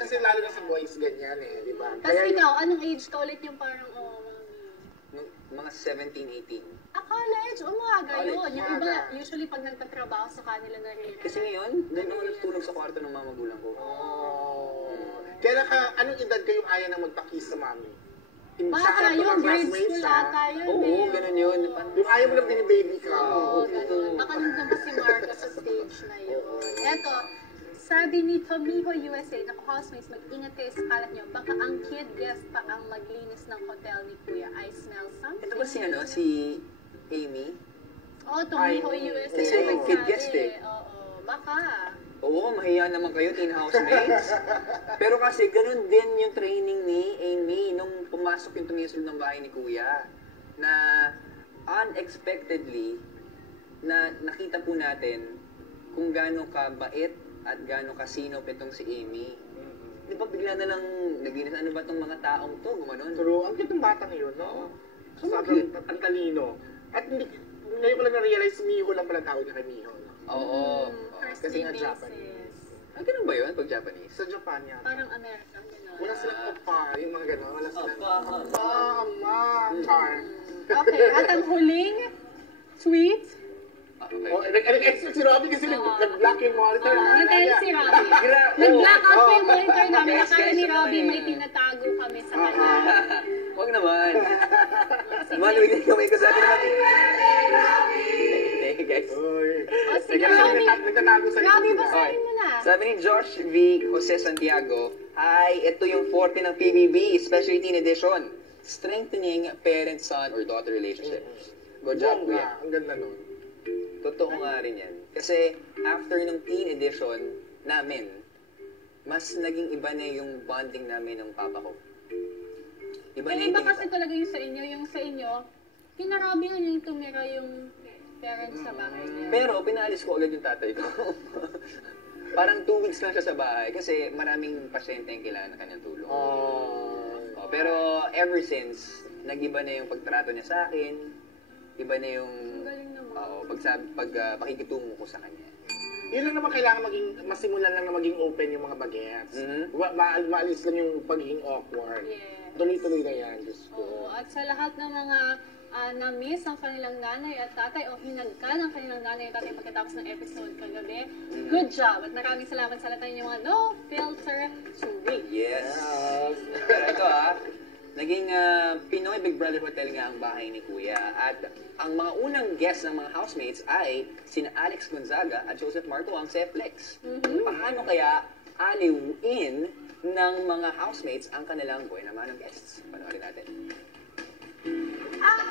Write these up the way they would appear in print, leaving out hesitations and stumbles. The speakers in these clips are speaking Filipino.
Kasi lalo na sa boys ganyan eh, di ba? Tapos ikaw, anong age ka ulit yung parang, Mga 17, 18. college, umaga yun. College, Yung iba, usually pag nagtatrabaho sa kanila na rin. Kasi ngayon, doon ako nagtulog sa kwarto ng mga magulang ko. Kaya anong edad kayong ayaw na magpa-kiss sa mami? Bata yun, grade school ata yun. Oo, ganun yun. Yung ayaw mo lang binibaby ka. Oo, ganun. Baka nandun pa si Marco sa stage na yun. Eto, sabi ni Tomiho USA, naku housemates, mag-ingat kayo sa kalat nyo. Baka ang kid guest pa ang maglinis ng hotel ni Kuya. I smell something. Ito ba si Amy? Oo, Tomiho USA. Kasi yung kid guest eh. Oo, baka. Oo, mahiya naman kayo, teen housemates. Pero kasi ganun din yung training ni Amy nung pumasok yung tumisulod ng bahay ni Kuya. Na unexpectedly, na nakita po natin kung gaano kabait at gaano kasinop itong si Amy. Di ba bigla na lang naglinis, ano ba itong mga taong to, gumanon? Pero ang cute ng batang yun, no? Sobrang ang talino. At ngayon ko lang na-realize, Miho lang pala tao niya kay Miho. No? Oo. Kasi nga Japanese. Ang ganun ba yun pag Japanese? Sa Japan yan. Parang American, gano'n. Wala silang papa, yung mga gano'n. Wala silang Papa, ama, char. Okay, at ang huling tweet. Oh, nag-expect si Robby kasi nag-block yung monitor. Nag-tell si Robby. Nag-black out po yung monitor namin. Akala ni Robby may tinatago kami sa kanya. Huwag naman. Manuwig na kamay ko sa atin naman. Thank you guys. O sige, Robby. Nagtatago sa'yo. Robby, basahin mo na. Sabi ni Josh V. Jose Santiago, hi, ito yung 40 ng PBB, Special 18 Edition. Strengthening parent-son or daughter relationships. Good job, kuya. Ang ganda nun. Totoo nga rin yan. Kasi after nung teen edition namin, mas naging iba na yung bonding namin ng papa ko. Iba na yung Iba kasi talaga yung sa inyo, pinarabingan yung tumira yung parents sa bahay niya. Pero pinaalis ko agad yung tatay ko. Parang 2 weeks lang siya sa bahay kasi maraming pasyente yung kailangan ng kanyang tulong. Pero ever since, nag-iba na yung pagtrato niya sa akin, iba na yung pakikitungo ko sa kanya. Yun lang naman kailangan masimulan lang na maging open yung mga bagets. Maalis lang yung pagiging awkward. Yes. Tuloy-tuloy na yan, Diyos ko. Oo, at sa lahat ng mga na-miss ang kanilang nanay at tatay o hinagkan ang kanilang nanay at tatay pagkatapos ng episode kagabi, good job! At maraming salamat sa lahat ng mga no-filter tweets. Yes! Ito naging Pinoy Big Brother Hotel nga ang bahay ni Kuya. At ang mga unang guests ng mga housemates ay sina Alex Gonzaga at Joseph Marto ang Flex. Paano kaya aliwin ng mga housemates ang kanilang buhay naman ng guests? Panoorin natin.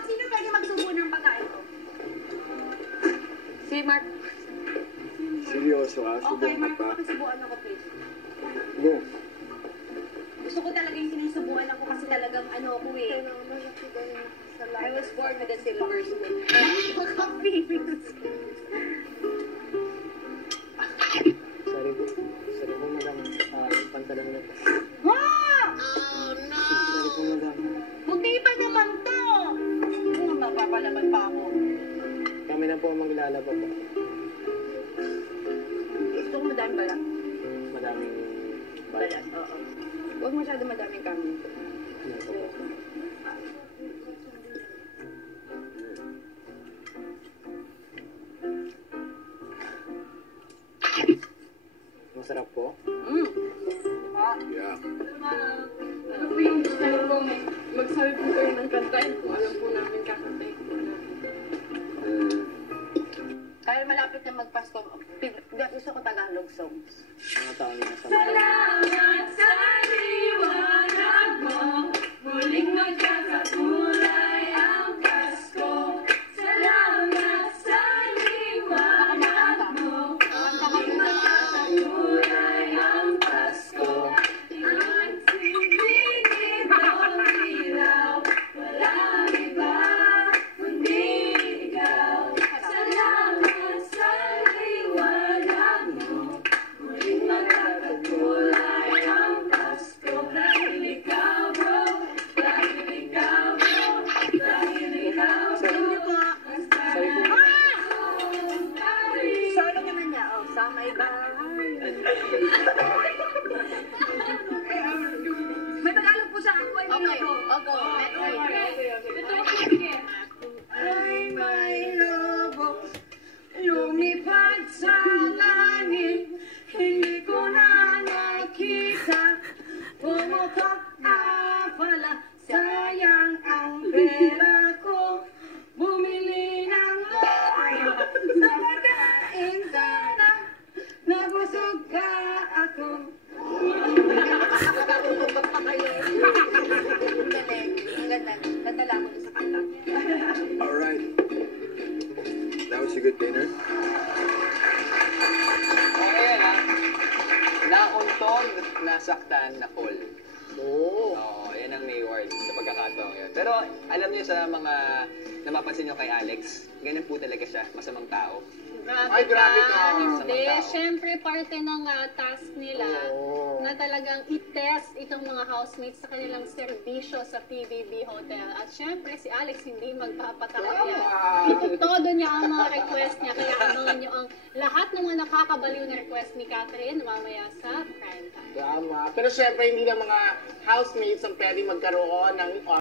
Sino pwede magsubo ng pagkain ko? Si Mark. Seryoso ka? Okay, Subukan Mark, pa? makisubuan ako, please. Go. Gusto ko talaga yung sinusubuan ako kasi talagang ano ko eh. I was born with a silver spoon. Sorry po, madam. Yung pantalon na po. Wow! Sorry po, madam. Puti pa naman to! Mapapalaban pa ako. Kami na po ang maglalaba po. Gusto ko madami pala. Madaming Balat, oo. Huwag masyado madaming kami. Masarap po? Yeah. Ano po yung style ko? Magsabi po kayo ng kantahin kung alam po namin kakantahin po namin. Kaya malapit na magpasko, gusto ko Tagalog songs. Mga tao na sa Salamat sa liwanag mo, muling magkakakulay ang Pasko. Salamat sa liwanag mo, muling magkakakulay ang Pasko. Ang tingin ng ilaw, walang iba, kundi ikaw. Salamat sa liwanag mo, muling magkakakulay. Pumutok na pala, sayang ang pera ko. Bumili ng loto sa pagkain sana. Nabusog ka ako. Nakatututok pa kayo. Ang galing. Ang ganda. Ganda mo sa kanta. Alright. That was a good dinner. Okay yan ha. Nauntog, nasaktan, nakol. Oo. Oo, yan ang Mayward sa pagkakataong yun. Pero alam niyo sa mga napapansin niyo kay Alex, ganun po talaga siya, masamang tao. Ay, grabe ka. Hindi. Samang tao. Siyempre, parte ng task nila Oo. na talagang i-test itong mga housemates sa kanilang serbisyo sa PBB Hotel. At siyempre, si Alex hindi magpapataya. Itutodo niya ang mga request niya. Kaya abangan niyo ang lahat ng mga nakakabaliw na request ni Catherine mamaya sa Prime Time. Tama. Pero syempre, hindi lang mga housemates ang pwedeng magkaroon ng